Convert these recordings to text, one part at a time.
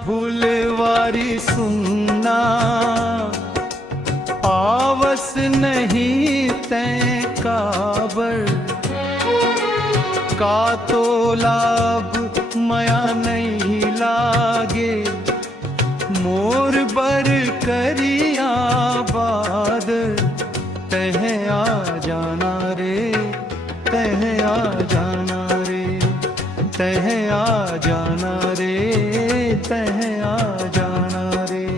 फूलवारी सुनना, आवस नहीं तैं काबर का तो लाभ मया नहीं लागे। मोर बर करिया बाद तह आ जाना रे, तह आ जाना रे, तह आ जाना रे, तह आ जाना रे।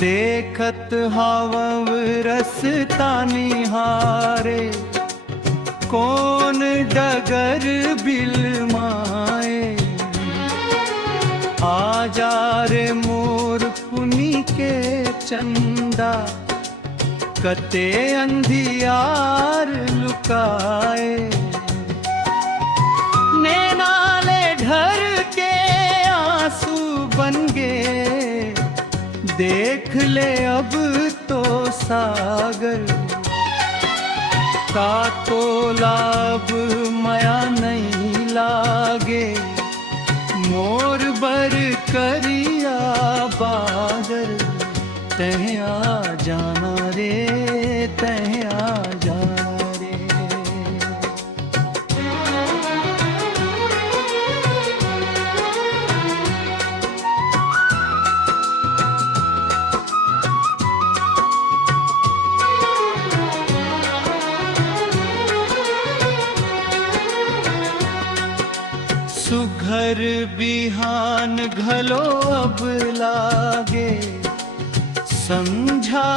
देखत हावव रसता निहारे, कौन डगर बिलमाए। आजा रे मोर पुनी के चंदा, कते अंधियार लुकाए। नैनाले ढर के आंसू बन गे, देख ले अब तो सागर का तो लाभ मया नहीं लागे। मोर बर करिया बादर तह आ जाना रे, तह आ जाना रे। सुघर बिहान घलो अब लागे, समझा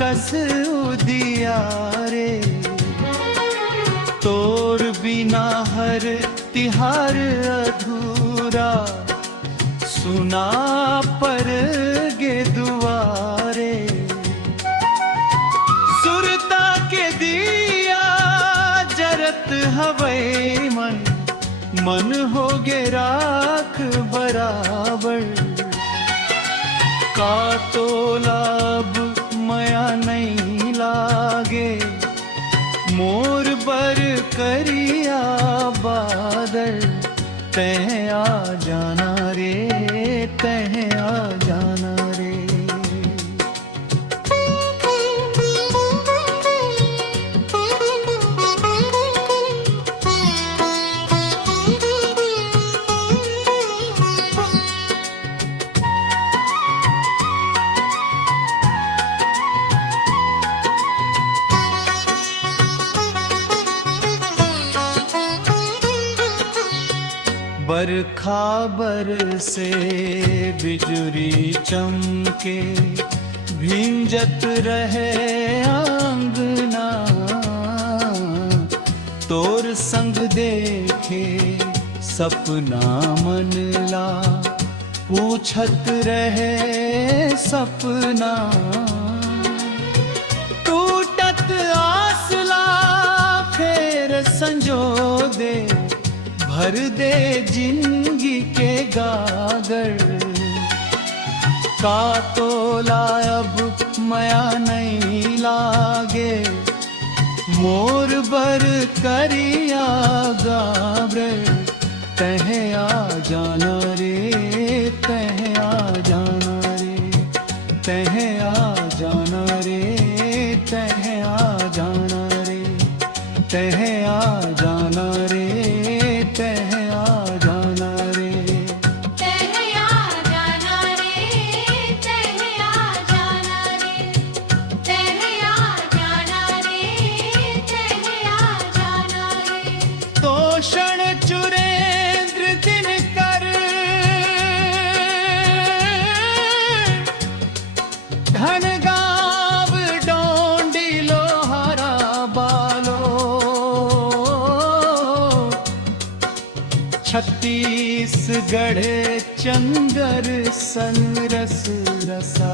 कस उदियारे। तोर बिना हर तिहार अधूरा, सुना पर गे दुआरे। सुरता के दिया जरत हवै मन, मन हो गे राख बराबर का तो लाभ मया नहीं लागे। मोर बर करिया बादल तह आ जाना रे, तह आ जाना रे। बरखा बरसे बिजुरी चमके, भींजत रहे आंगना। तोर संग देखे सपना मन ला, पूछत रहे सपना। टूटत आसला फेर संजो दे, भर दे जिंदगी के गागर का तो लाभ मया नहीं लागे। मोर बर करिया गाब्रे तह आ जाना रे, तह आ जाना रे, तह आ जाना रे, तह आ जाना रे, तह आ जाना रे, तह आ जाना रे। तह आ जाना रे, तह आ जाना रे, तह आ जाना रे, तह आ जाना रे। तोषण चुरेंद्र दिन कर, घन गाव डोंडी लोहारा बालो। छत्तीसगढ़ चंदर सन रस रसा।